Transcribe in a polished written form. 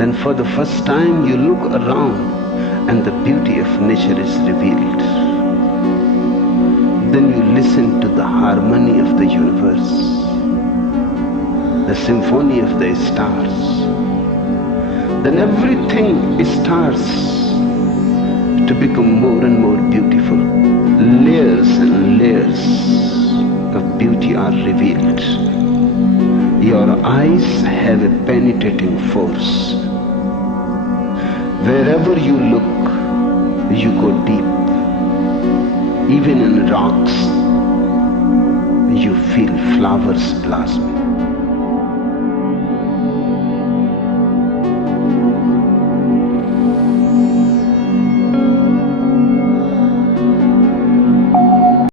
then for the first time you look around and the beauty of nature is revealed. Then you listen to the harmony of the universe, the symphony of the stars. Then everything starts to become more and more beautiful. Layers and layers of beauty are revealed. Your eyes have a penetrating force. Wherever you look, you go deep. Even in rocks, you feel flowers blossoming.